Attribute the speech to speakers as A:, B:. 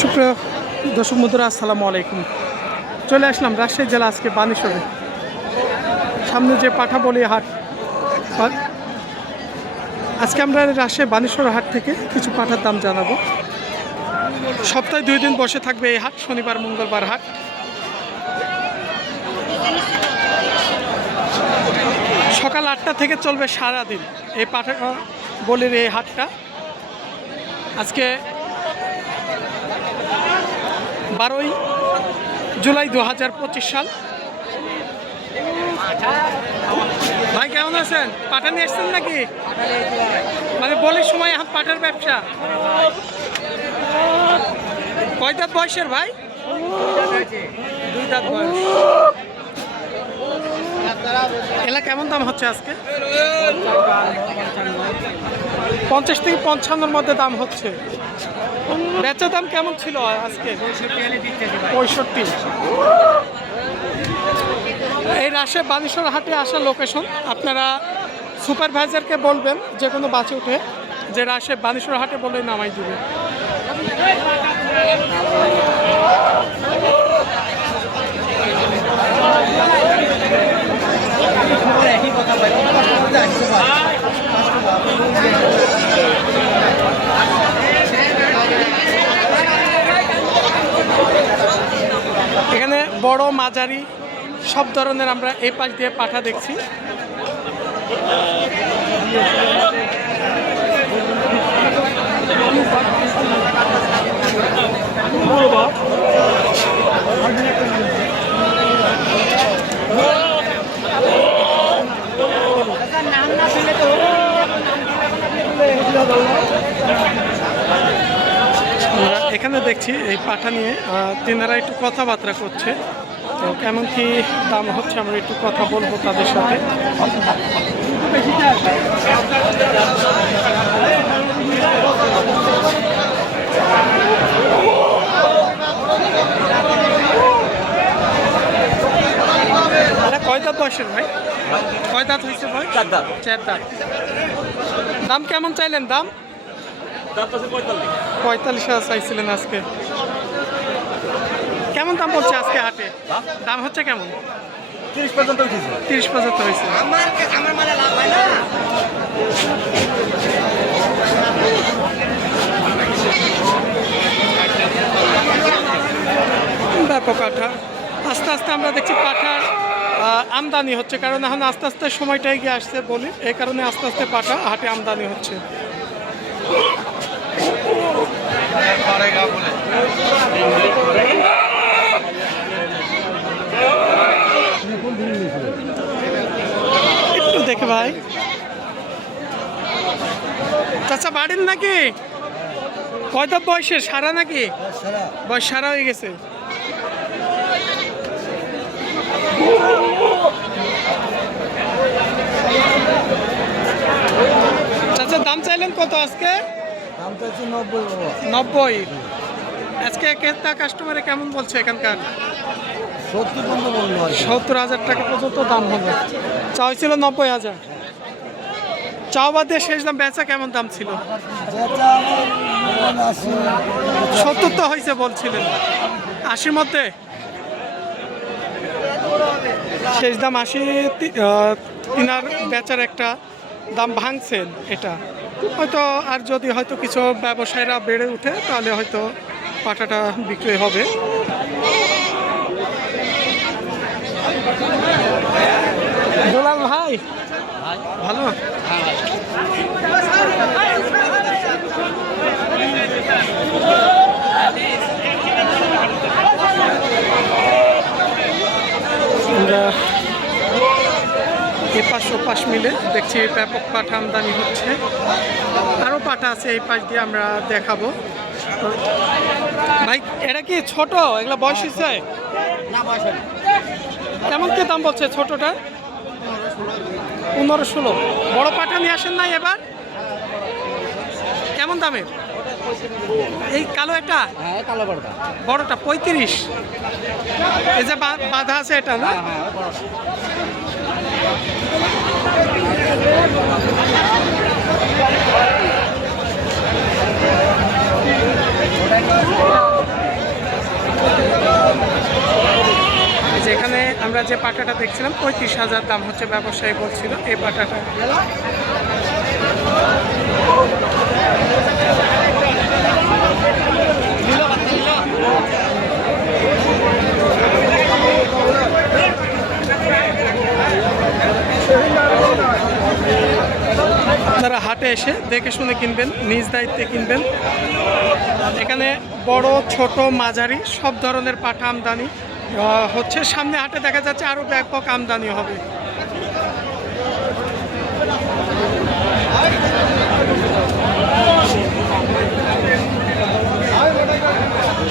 A: সুপ্রিয় দর্শক বন্ধুরা, আসসালামু আলাইকুম। চলে আসলাম রাজশাহী জেলা আজকে বানেশ্বরে। সামনে যে পাঠা বলি হাট আজকে আমরা রাজশাহী বানেশ্বর হাট থেকে কিছু পাঠার দাম জানাব। সপ্তাহে দুই দিন বসে থাকবে এই হাট, শনিবার, মঙ্গলবার হাট। সকাল আটটা থেকে চলবে সারা দিন এই পাঠা বলির এই হাটটা। আজকে বারোই জুলাই দু হাজার পঁচিশ সাল। ভাই, কেমন আছেন? পাঠা নিয়ে এসছেন নাকি? মানে বলির সময় এখন পাঠার ব্যবসা। কয় বয়সের ভাই? এলা কেমন দাম হচ্ছে আজকে? পঞ্চাশ থেকে পঞ্চান্নর মধ্যে দাম হচ্ছে। বেচা দাম কেমন ছিল আজকে? পঁয়ষট্টি। এই রাশে বানেশ্বর হাটে আসা লোকেশন আপনারা সুপারভাইজারকে বলবেন যে কোনো বাসে উঠে যে রাশে বানেশ্বর হাটে বলে নামাই দিবে। এখানে বড় মাঝারি, সব ধরনের আমরা এই পাশ দিয়ে পাঠা দেখছি। এখানে দেখছি এই পাঠা নিয়ে তেনারা একটু কথাবার্তা করছে। তো কেমন কি দাম হচ্ছে আমরা একটু কথা বলব তাদের সাথে। কয় দাঁত বয়সের ভাই? কয় দাঁত হয়েছে ভাই
B: চার দাঁত।
A: চার দাঁত। দাম কেমন চাইলেন দাম? পঁয়তাল্লিশ হাজার চাইছিলেন আজকে। দাম পড়ছে আজকে হাটে। দাম হচ্ছে কেমন?
B: তিরিশ পর্যন্ত উঠেছে।
A: তিরিশ পঁচাত্তর হয়েছে।
B: আমার আমার মানে লাভ হয় না।
A: ব্যাপক পাঠা। আস্তে আস্তে আমরা দেখছি পাঠার আমদানি হচ্ছে। কারণ এখন আস্তে আস্তে সময়টা এগিয়ে আসছে বলি। এই কারণে আস্তে আস্তে পাঠা হাটে আমদানি হচ্ছে দেখে ভাই চাচা নাকি? কত বয়সে সারা নাকি? বয়স সারা হয়ে গেছে। চাচা দাম চাইলেন কত আজকে?
B: দাম হচ্ছে নব্বই
A: নব্বই। আজকে ক্রেতা কাস্টমারে কেমন বলছে এখানকার?
B: সত্তর
A: হাজার টাকা পর্যন্ত দাম হবে। চা হয়েছিল নব্বই হাজার। চাও বাদ দিয়ে শেষ দাম বেচা কেমন দাম ছিল? সত্তর তো হয়েছে বলছিলেন। আশির মধ্যে? শেষ দাম আশি তিনার বেচার একটা দাম ভাঙছেন এটা। হয়তো আর যদি হয়তো কিছু ব্যবসায়ীরা বেড়ে উঠে, তাহলে হয়তো পাটাটা বিক্রি হবে। দুলাল ভাই ভালো? আমরা এ পাশ ও পাশ মিলে দেখছি ব্যাপক পাঠা আমদানি হচ্ছে। আরও পাঠা আছে এই পাশ দিয়ে আমরা দেখাবো। ভাই এটা কি ছোট? এগুলো বয়স হয়েছে? কেমন কি দাম বলছে ছোটটা? পনেরো ষোলো। বড় পাঠা নিয়ে আসেন নাই এবার। কেমন দামের এই কালো একটা?
B: হ্যাঁ কালো বড়টা।
A: বড়টা পঁয়ত্রিশ। এই যে বাধা বাঁধা আছে এটা না
B: হ্যাঁ বড়
A: আমরা যে পাটাটা দেখছিলাম, পঁয়ত্রিশ হাজার দাম হচ্ছে ব্যবসায়ী বলছিল, এই পাটাটা। আপনারা হাটে এসে দেখে শুনে কিনবেন, নিজ দায়িত্বে কিনবেন। এখানে বড়, ছোট, মাঝারি, সব ধরনের পাঠা আমদানি। হচ্ছে সামনে হাটে দেখা যাচ্ছে আরও ব্যাপক আমদানি হবে।